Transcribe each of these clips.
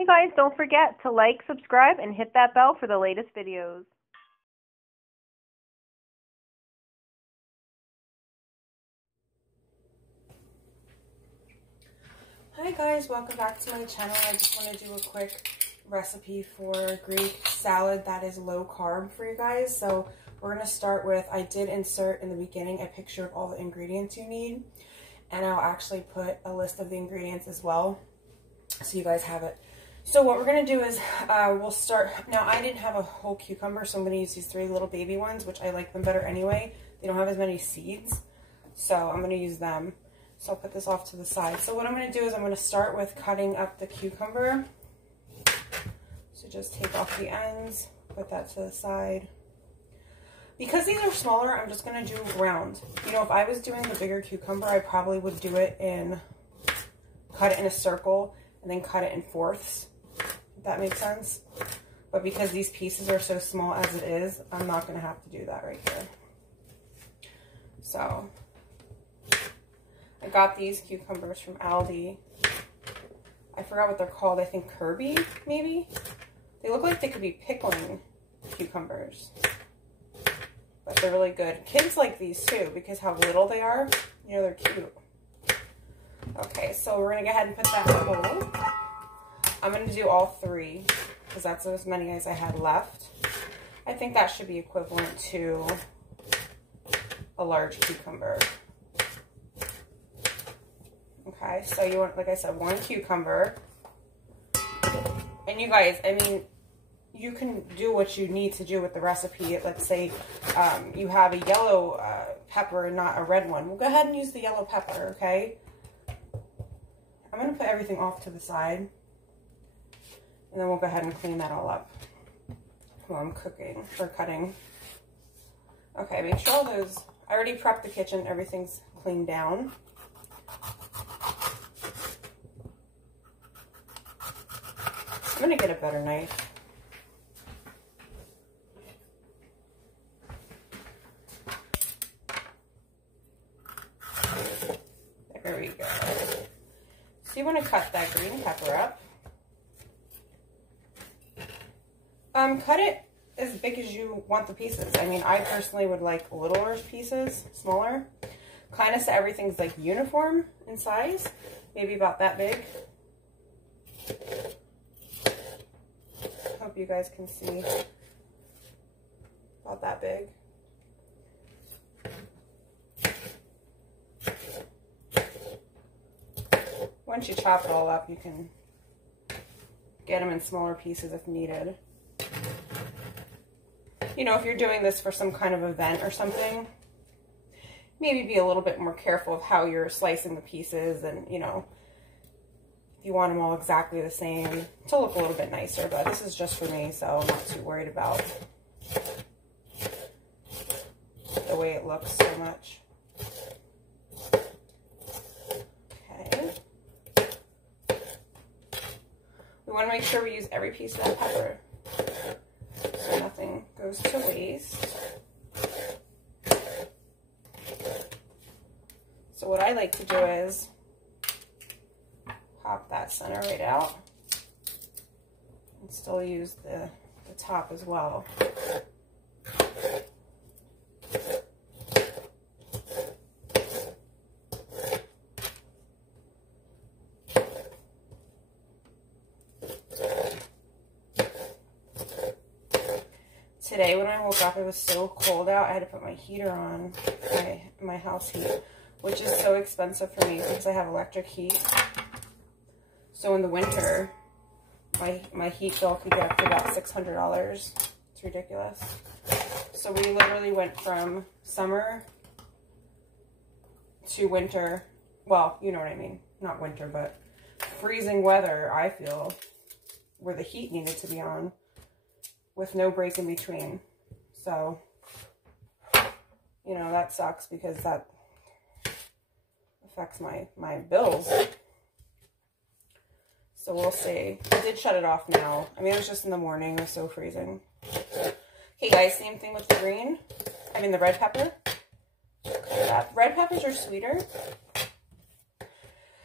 Hey guys, don't forget to like, subscribe, and hit that bell for the latest videos. Hi guys, welcome back to my channel. I just want to do a quick recipe for Greek salad that is low carb for you guys. So we're going to start with, I did insert in the beginning a picture of all the ingredients you need, and I'll actually put a list of the ingredients as well so you guys have it. So what we're going to do is we'll start, now I didn't have a whole cucumber, so I'm going to use these 3 little baby ones, which I like them better anyway. They don't have as many seeds, so I'm going to use them. So I'll put this off to the side. So what I'm going to do is I'm going to start with cutting up the cucumber. So just take off the ends, put that to the side. Because these are smaller, I'm just going to do round. You know, if I was doing the bigger cucumber, I probably would do it in, cut it in a circle and then cut it in fourths, if that makes sense. But because these pieces are so small as it is, I'm not going to have to do that right here. So I got these cucumbers from Aldi. I forgot what they're called. I think Kirby, maybe? They look like they could be pickling cucumbers. But they're really good. Kids like these too because how little they are. You know, they're cute. Okay, so we're going to go ahead and put that in a bowl. I'm going to do all 3 because that's as many as I had left. I think that should be equivalent to a large cucumber. Okay, so you want, like I said, 1 cucumber. And you guys, I mean, you can do what you need to do with the recipe. Let's say you have a yellow pepper and not a red one. We'll go ahead and use the yellow pepper, okay? I'm going to put everything off to the side. And then we'll go ahead and clean that all up while I'm cooking or cutting. Okay, make sure all those, I already prepped the kitchen. Everything's cleaned down. I'm going to get a better knife. There we go. So you want to cut that green pepper up. Cut it as big as you want the pieces. I mean, I personally would like littler pieces, smaller. Kind of so everything's like uniform in size. Maybe about that big. Hope you guys can see. About that big. Once you chop it all up, you can get them in smaller pieces if needed. You know, if you're doing this for some kind of event or something, maybe be a little bit more careful of how you're slicing the pieces, and, you know, if you want them all exactly the same to look a little bit nicer. But this is just for me, so I'm not too worried about the way it looks so much. Okay. We want to make sure we use every piece of that pepper so nothing goes to waste. So what I like to do is pop that center right out and still use the top as well. Today when I woke up, it was so cold out, I had to put my heater on, my house heat, which is so expensive for me because I have electric heat. So in the winter, my heat bill could get up to about $600. It's ridiculous. So we literally went from summer to winter. Well, you know what I mean. Not winter, but freezing weather, I feel, where the heat needed to be on with no break in between. So, you know, that sucks because that affects my bills. So we'll see. I did shut it off now. I mean, it was just in the morning. It was so freezing. Okay, guys, same thing with the green. I mean, the red pepper. Red peppers are sweeter.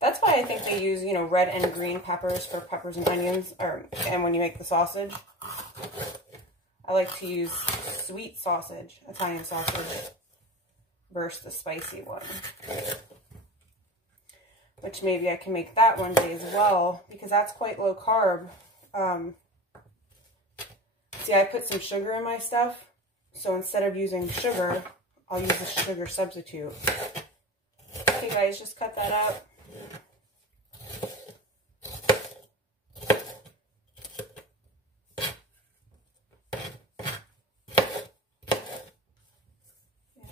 That's why I think they use, you know, red and green peppers for peppers and onions, and when you make the sausage. I like to use sweet sausage, Italian sausage, versus the spicy one. Which maybe I can make that one day as well, because that's quite low carb. See, I put some sugar in my stuff, so instead of using sugar, I'll use a sugar substitute. Okay guys, just cut that up.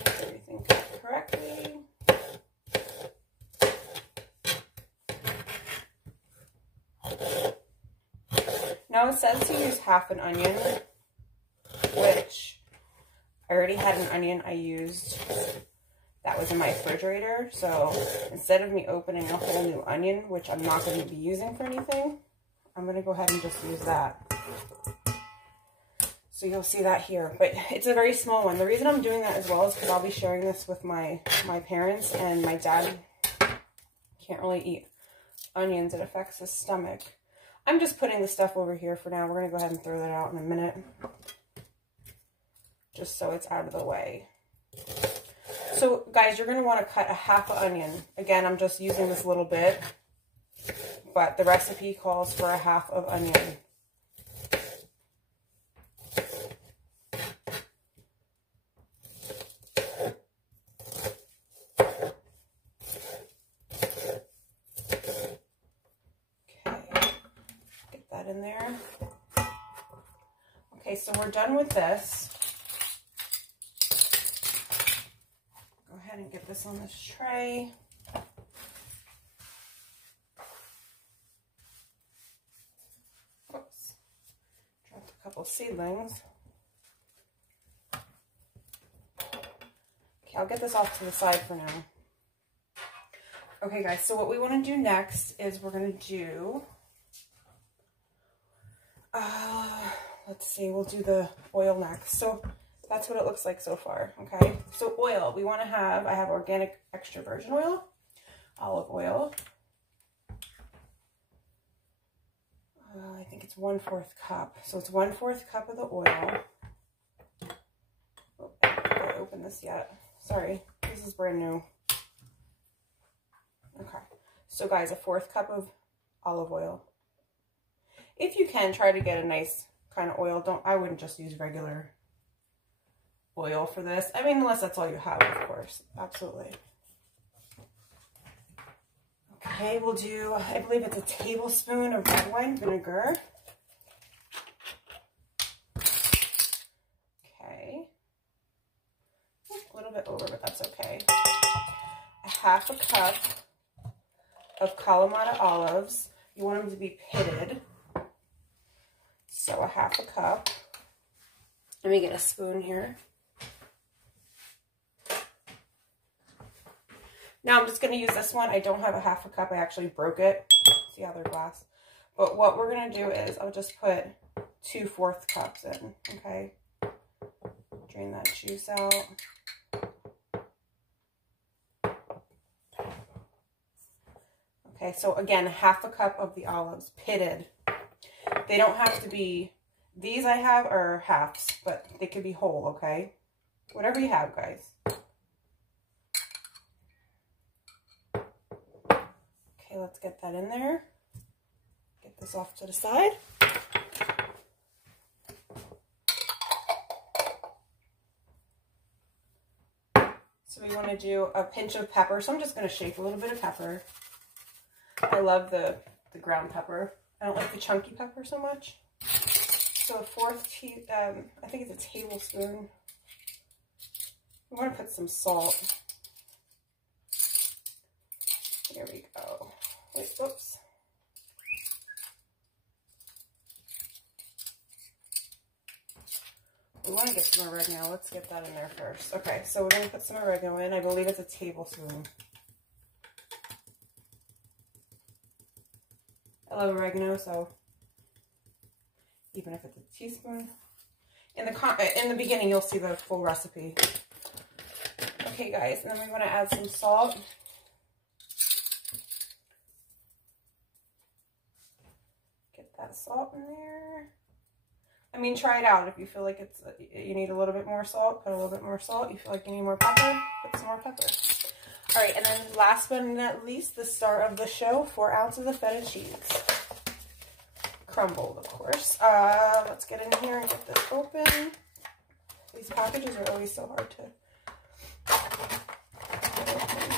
Everything cut correctly. Now it says to use half an onion, which I already had an onion I used that was in my refrigerator. So instead of me opening a whole new onion, which I'm not going to be using for anything, I'm going to go ahead and just use that. So you'll see that here, but it's a very small one. The reason I'm doing that as well is because I'll be sharing this with my parents, and my dad can't really eat onions. It affects his stomach. I'm just putting the stuff over here for now. We're going to go ahead and throw that out in a minute, just so it's out of the way. So guys, you're going to want to cut a half an onion. Again, I'm just using this little bit, but the recipe calls for a half of onion. In there. Okay, so we're done with this. Go ahead and get this on this tray. Oops. Dropped a couple seedlings. Okay, I'll get this off to the side for now. Okay guys, so what we want to do next is we're going to do let's see, we'll do the oil next. So that's what it looks like so far, okay? So oil, we want to have, I have organic extra virgin oil, olive oil. I think it's 1/4 cup. So it's 1/4 cup of the oil. Oh, I haven't opened this yet. Sorry, this is brand new. Okay, so guys, a 1/4 cup of olive oil. If you can, try to get a nice kind of oil. I wouldn't just use regular oil for this. I mean, unless that's all you have, of course. Absolutely. Okay, we'll do, I believe it's a tablespoon of red wine vinegar. Okay. A little bit over, but that's okay. A 1/2 cup of Kalamata olives. You want them to be pitted. So a 1/2 cup. Let me get a spoon here. Now I'm just going to use this one. I don't have a 1/2 cup. I actually broke it. See how they're glass. But what we're going to do is I'll just put 2/4 cups in. Okay. Drain that juice out. Okay, so again, 1/2 cup of the olives, pitted. They don't have to be, these I have are halves, but they could be whole, okay? Whatever you have, guys. Okay, let's get that in there. Get this off to the side. So we want to do a pinch of pepper. So I'm just going to shake a little bit of pepper. I love the ground pepper. I don't like the chunky pepper so much. So I think it's a tablespoon. We want to put some salt. There we go. Wait, oops. We want to get some oregano. Let's get that in there first. Okay, so we're going to put some oregano in. I believe it's a tablespoon. I love oregano, so even if it's a teaspoon. In the beginning, you'll see the full recipe. Okay, guys, and then we're going to add some salt. that salt in there. I mean, try it out. If you feel like you need a little bit more salt, put a little bit more salt. You feel like you need more pepper, put some more pepper. All right, and then last but not least, the star of the show, 4 ounces of feta cheese. Crumbled, of course. Let's get in here and get this open. These packages are always so hard to get open.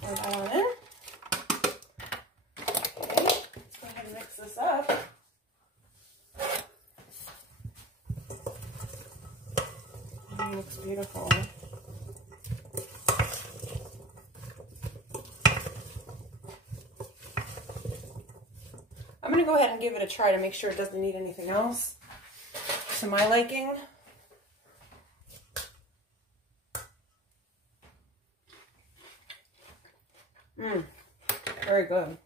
Pour that on in. Okay, let's go ahead and mix this up. It looks beautiful. I'm going to go ahead and give it a try to make sure it doesn't need anything else to my liking. Very good.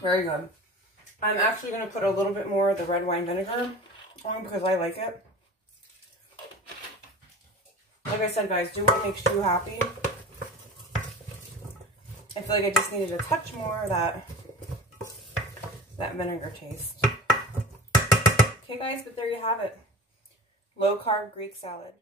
Very good. I'm actually going to put a little bit more of the red wine vinegar on because I like it. Like I said, guys, do what makes you happy. I feel like I just needed a touch more of that vinegar taste. Okay, guys, but there you have it. Low carb Greek salad.